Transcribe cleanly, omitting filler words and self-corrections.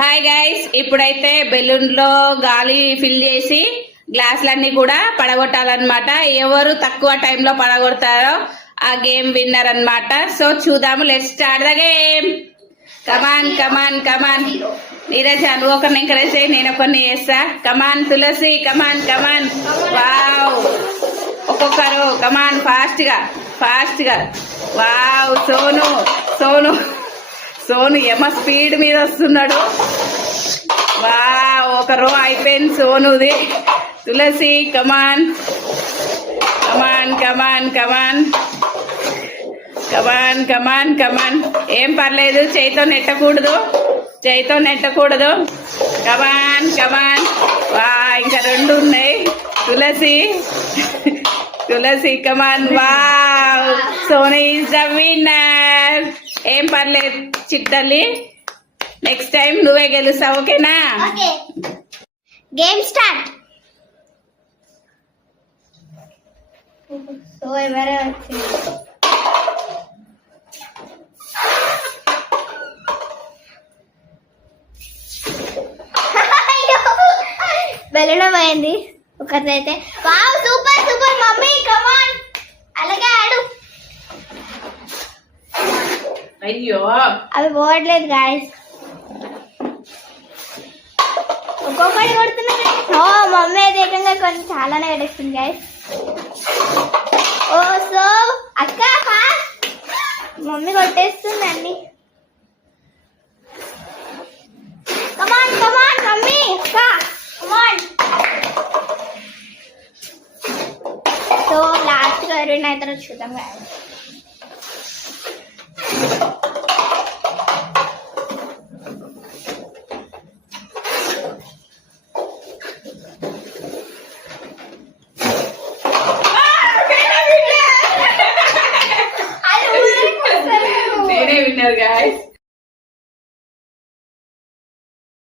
Hi guys, ఇప్పుడైతే balloon లో గాలి ఫిల్ చేసి గ్లాసులన్నీ కూడా పడగొట్టాలన్నమాట. ఎవరు తక్కువ టైంలో పడగొడతారో ఆ గేమ్ విన్నర్ అన్నమాట. సో చూద్దాము, లెట్స్ స్టార్ట్ ద గేమ్. కమాన్ కమాన్ కమాన్. నీరజ నువ్వు ఒకరిని ఎంకరేజ్ చేయి, నేను ఒకరిని చేస్తా. కమాన్ తులసి, కమాన్ కమాన్. వావ్, ఒక్కొక్కరు కమాన్, ఫాస్ట్ గా ఫాస్ట్ గా. వావ్, సోను సోను సోను యమ స్పీడ్ మీద వస్తున్నాడు. వావ్, ఒక రో అయిపోయింది సోనుది. తులసి కమాన్ కమాన్ కమాన్ కమాన్ కమాన్ కమాన్ కమాన్. ఏం పర్లేదు, చేయితో నెట్టకూడదు, చేయితో నెట్టకూడదు. కమాన్ కమాన్. వా, ఇంకా రెండు ఉన్నాయి. Tulasi Tulasi come on. Wow, Sonu is the winner. ఏం పర్లేదు చిట్టల్లి, నెక్స్ట్ టైం నువ్వే గెలుస్తావు, ఓకేనా? Game start. సో ఎవరే వచ్చింది? బెలూన్ పోయింది ఒకటైతే. వావ్, సూపర్ సూపర్ మమ్మీ, కమాన్. అలాగే ఆడు. అయ్యో, అవి పోవట్లేదు గాయస్, ఒక్కొక్కటి కొడుతున్నారు. ఓ మమ్మీ అయితే ఏకంగా కొన్ని చాలానే కట్టేస్తుంది గాయస్. ఓ సో అక్క ఫాస్ట్, మమ్మీ కొట్టేస్తుందండి. కమాన్ కమాన్ మమ్మీ, అక్క కమాన్. సో లాస్ట్ గా ఎవరైనా అయితే చూద్దాం గాయస్. నేనే విన్నర్ గాయ్స్.